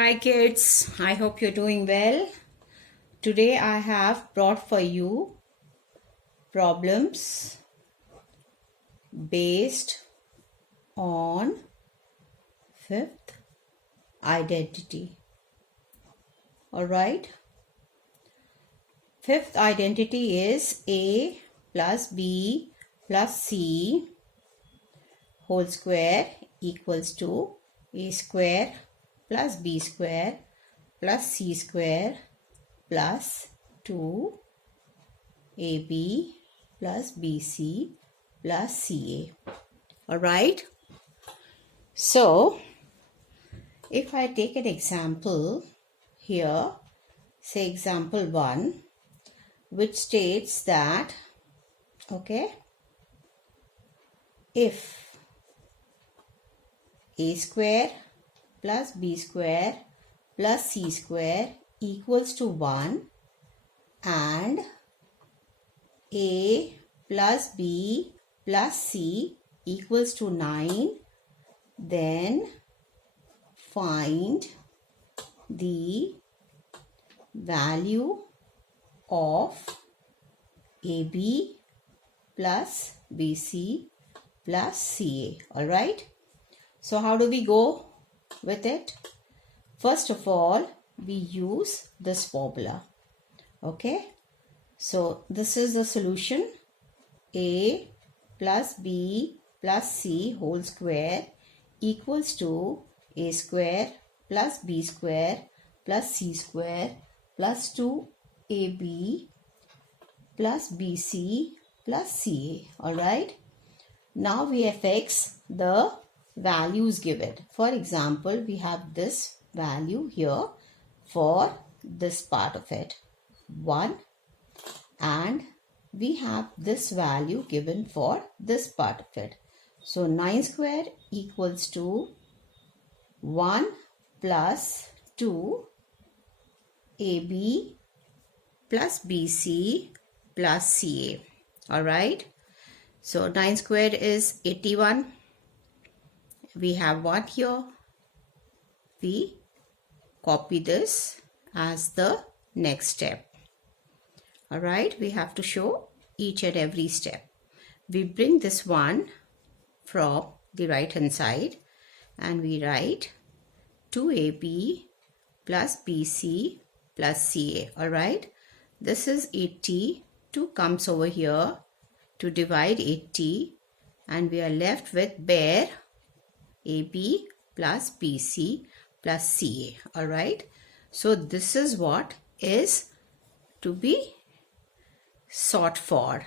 Hi kids, I hope you're doing well. Today I have brought for you problems based on fifth identity. Alright. Fifth identity is a plus b plus c whole square equals to a square plus b square plus c square plus 2ab plus bc plus ca. Alright. So, if I take an example here, say example 1, which states that, okay, if a square plus b square plus c square equals to 1 and a plus b plus c equals to 9, then find the value of AB plus BC plus CA. Alright. So how do we go with it? First of all, we use this formula. Okay. So this is the solution. A plus B plus C whole square equals to a square plus b square plus c square plus 2ab plus bc plus ca. Alright. Now we fix the values given. For example, we have this value here for this part of it, 1, and we have this value given for this part of it. So 9 square equals to 1 plus 2 AB plus BC plus CA. Alright. So 9 square is 81. We have 1 here. We copy this as the next step. Alright. We have to show each and every step. We bring this one from the right hand side and we write 2AB plus BC plus CA. Alright. This is 80. 2 comes over here to divide 80 and we are left with bare AB plus BC plus CA. Alright. So this is what is to be sought for.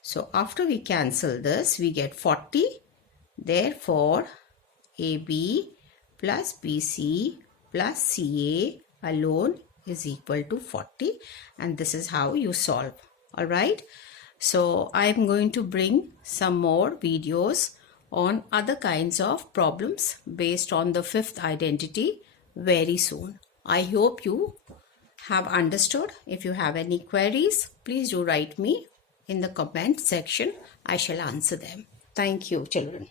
So after we cancel this, we get 40. Therefore, AB plus BC plus CA alone is equal to 40, and this is how you solve. Alright. So I am going to bring some more videos on other kinds of problems based on the fifth identity very soon. I hope you have understood. If you have any queries, please do write me in the comment section. I shall answer them. Thank you, children.